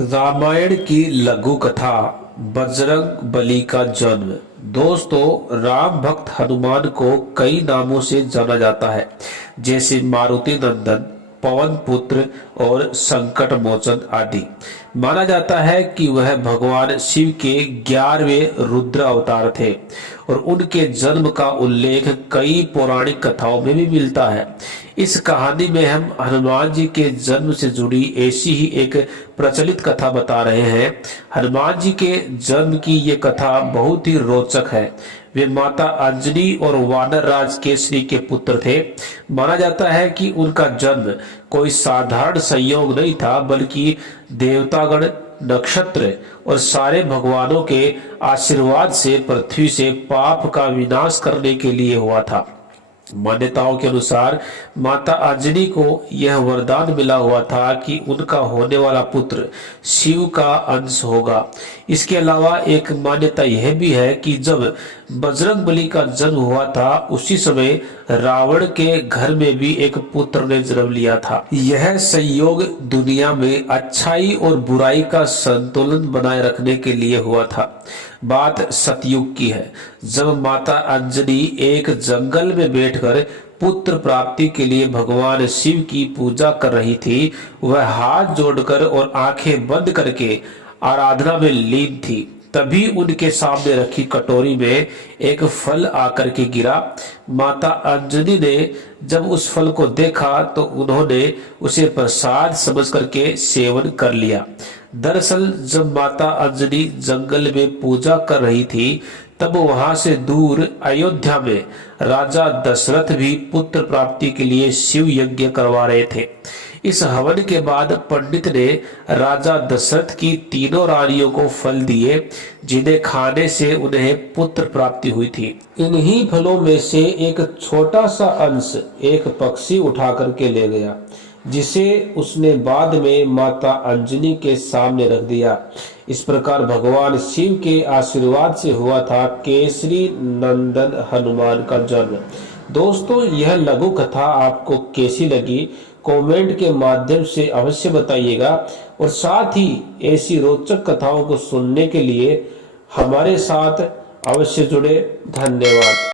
रामायण की लघु कथा बजरंग बली का जन्म। दोस्तों, राम भक्त हनुमान को कई नामों से जाना जाता है, जैसे मारुति नंदन, पवन पुत्र और संकट मोचन आदि। माना जाता है कि वह भगवान शिव के 11वें रुद्र अवतार थे और उनके जन्म का उल्लेख कई पौराणिक कथाओं में भी मिलता है। इस कहानी में हम हनुमान जी के जन्म से जुड़ी ऐसी ही एक प्रचलित कथा बता रहे हैं। हनुमान जी के जन्म की ये कथा बहुत ही रोचक है। वे माता अंजनी और वानर राज केसरी के पुत्र थे। माना जाता है कि उनका जन्म कोई साधारण संयोग नहीं था, बल्कि देवतागण, नक्षत्र और सारे भगवानों के आशीर्वाद से पृथ्वी से पाप का विनाश करने के लिए हुआ था। मान्यताओं के अनुसार माता अंजनी को यह वरदान मिला हुआ था कि उनका होने वाला पुत्र शिव का अंश होगा। इसके अलावा एक मान्यता यह भी है कि जब बजरंगबली का जन्म हुआ था, उसी समय रावण के घर में भी एक पुत्र ने जन्म लिया था। यह संयोग दुनिया में अच्छाई और बुराई का संतुलन बनाए रखने के लिए हुआ था। बात सतयुग की है, जब माता अंजनी एक जंगल में बैठकर पुत्र प्राप्ति के लिए भगवान शिव की पूजा कर रही थी। वह हाथ जोड़कर और आंखें बंद करके आराधना में लीन थी। तभी उनके सामने रखी कटोरी में एक फल आकर के गिरा। माता अंजनी ने जब उस फल को देखा तो उन्होंने उसे प्रसाद समझ करके सेवन कर लिया। दरअसल जब माता अंजनी जंगल में पूजा कर रही थी, तब वहां से दूर अयोध्या में राजा दशरथ भी पुत्र प्राप्ति के लिए शिव यज्ञ करवा रहे थे। इस हवन के बाद पंडित ने राजा दशरथ की तीनों रानियों को फल दिए, जिन्हें खाने से उन्हें पुत्र प्राप्ति हुई थी। इन्हीं फलों में से एक छोटा सा अंश एक पक्षी उठा करके ले गया, जिसे उसने बाद में माता अंजनी के सामने रख दिया। इस प्रकार भगवान शिव के आशीर्वाद से हुआ था केसरी नंदन हनुमान का जन्म। दोस्तों, यह लघु कथा आपको कैसी लगी, कमेंट के माध्यम से अवश्य बताइएगा। और साथ ही ऐसी रोचक कथाओं को सुनने के लिए हमारे साथ अवश्य जुड़े। धन्यवाद।